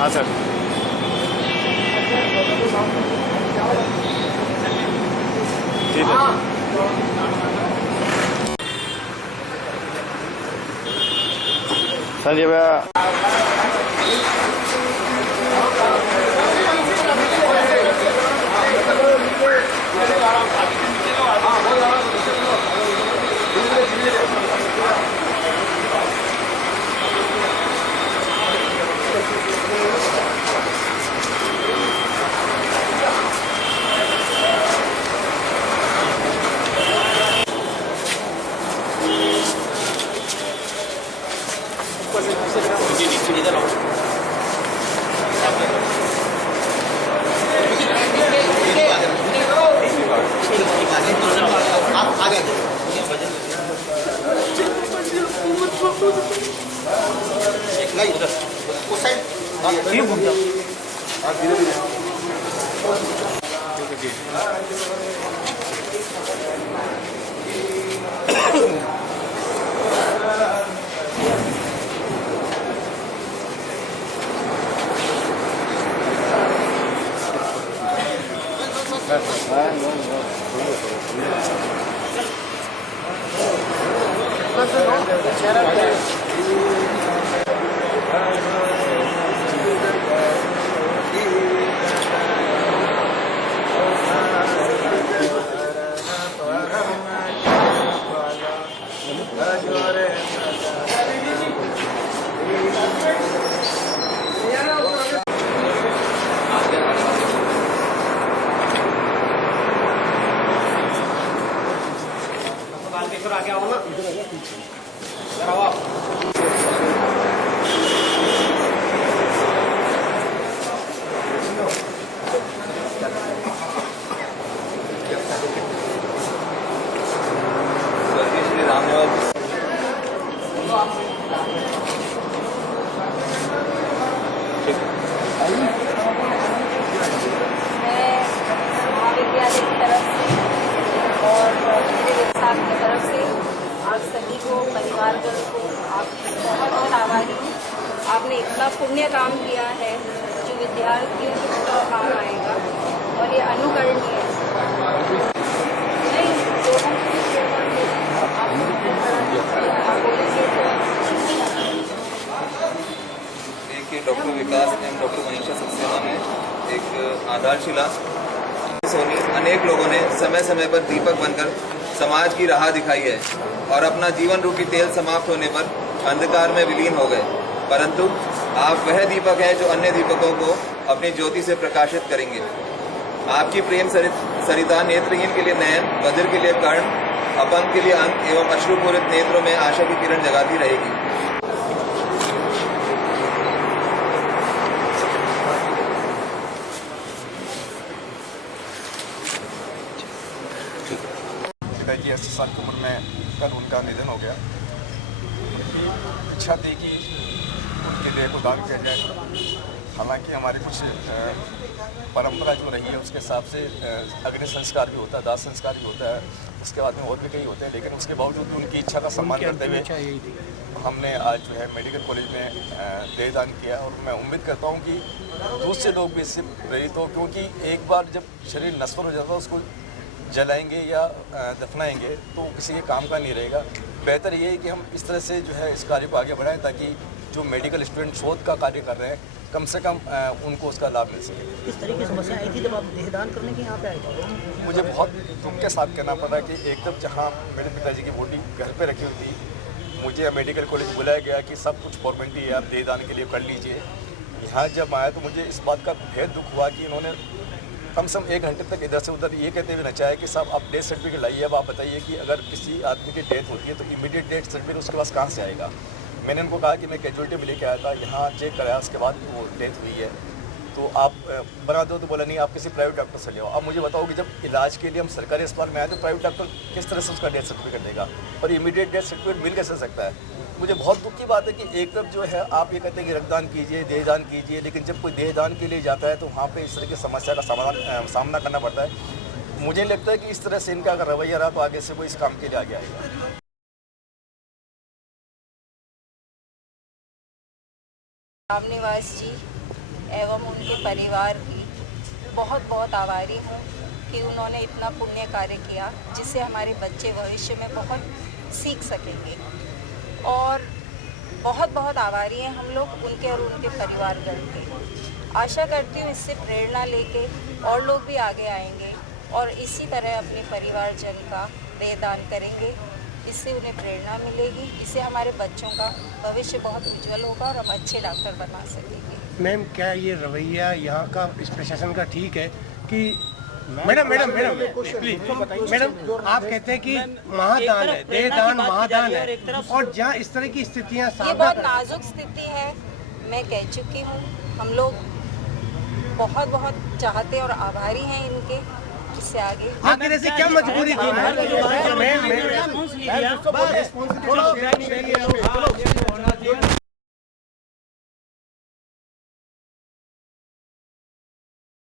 हाँ सर। ठीक है संजय भैया। आगे आओ ना, इधर आओ आप। महाविद्यालय की तरफ से और मेरे व्यवसाय की तरफ से आप सभी को, परिवारजन को आपकी बहुत बहुत आभारी हूँ। आपने इतना पुण्य काम किया है जो विद्यार्थियों को बहुत काम आएगा और ये अनुकरणीय है। नहीं, लोगों की सेवा देखिए, डॉक्टर विकास एवं डॉक्टर मनीषा सक्सेना में एक आधारशिला अनेक लोगों ने समय समय पर दीपक बनकर समाज की राह दिखाई है और अपना जीवन रूपी तेल समाप्त होने पर अंधकार में विलीन हो गए, परंतु आप वह दीपक हैं जो अन्य दीपकों को अपनी ज्योति से प्रकाशित करेंगे। आपकी प्रेम सरिता नेत्रहीन के लिए नयन, बधिर के लिए कर्ण, अपंग के लिए अंग एवं अश्रुपूरित नेत्रों में आशा की किरण जगाती रहेगी। पिताजी 80 साल की उम्र में कल उनका निधन हो गया। उनकी इच्छा थी कि उनके देह को दान किया जाए। हालांकि हमारी कुछ परंपरा जो रही है उसके हिसाब से अग्नि संस्कार भी होता है, दाह संस्कार भी होता है, उसके बाद में और भी कई होते हैं, लेकिन उसके बावजूद भी उनकी इच्छा का सम्मान करते हुए हमने आज जो है मेडिकल कॉलेज में देह दान किया। और मैं उम्मीद करता हूँ कि दूसरे लोग भी इससे प्रेरित हो, क्योंकि एक बार जब शरीर नश्वर हो जाता है उसको जलाएंगे या दफनाएंगे तो किसी के काम का नहीं रहेगा। बेहतर ये है कि हम इस तरह से जो है इस कार्य को आगे बढ़ाएं ताकि जो मेडिकल स्टूडेंट शोध का कार्य कर रहे हैं कम से कम उनको उसका लाभ मिल सके। किस तरह की समस्या आई थी जब आप देहदान करने के यहाँ पे आए थे? मुझे बहुत दुख के साथ कहना पड़ा कि एकदम जहाँ मेरे पिताजी की बॉडी घर पे रखी हुई थी, मुझे मेडिकल कॉलेज बुलाया गया कि सब कुछ फॉर्मेलिटी है, आप देहदान के लिए कर लीजिए। यहाँ जब आया तो मुझे इस बात का बेहद दुख हुआ कि इन्होंने कम से कम 1 घंटे तक इधर से उधर ये कहते हुए नचाया कि साहब आप डेथ सर्टिफिकेट लाइए। अब आप बताइए कि अगर किसी आदमी की डेथ होती है तो इमीडिएट डेथ सर्टिफिकेट उसके पास कहाँ से आएगा। मैंने उनको कहा कि मैं कैजुअलिटी में लेके आया था, यहाँ चेक कराया, उसके बाद वो डेथ हुई है, तो आप बना दो। तो बोला नहीं, आप किसी प्राइवेट डॉक्टर से ले आओ। अब मुझे बताओ कि जब इलाज के लिए हम सरकारी अस्पताल में आए तो प्राइवेट डॉक्टर किस तरह से उसका डेथ सर्टिफिकेट देगा और इमीडिएट डेथ सर्टिफिकेट मिल कैसे सकता है। मुझे बहुत दुख की बात है कि एक तरफ जो है आप ये कहते हैं कि रक्तदान कीजिए, देहदान कीजिए, लेकिन जब कोई देहदान के लिए जाता है तो वहाँ पे इस तरह की समस्या का सामना करना पड़ता है। मुझे लगता है कि इस तरह से इनका अगर रवैया रहा तो आगे से वो इस काम के लिए आगे आएगा। राम निवास जी, एवं उनके परिवार की बहुत बहुत आभारी हूँ कि उन्होंने इतना पुण्य कार्य किया जिससे हमारे बच्चे भविष्य में बहुत सीख सकेंगे। और बहुत बहुत आभारी हैं हम लोग उनके और उनके परिवारगण के। आशा करती हूँ इससे प्रेरणा लेके और लोग भी आगे आएंगे और इसी तरह अपने परिवारजन का देहदान करेंगे। इससे उन्हें प्रेरणा मिलेगी, इससे हमारे बच्चों का भविष्य बहुत उज्जवल होगा और हम अच्छे डॉक्टर बना सकेंगे। मैम, क्या ये रवैया यहाँ का इस प्रशासन का ठीक है कि मैडम प्लीज मैडम, आप कहते हैं कि महादान है, देहदान महादान है, और जहाँ इस तरह की स्थितियाँ ये बहुत नाजुक स्थिति है, मैं कह चुकी हूँ। हम लोग बहुत बहुत चाहते और आभारी हैं इनके। इससे आगे आखिर ऐसे क्या मजबूरी थी?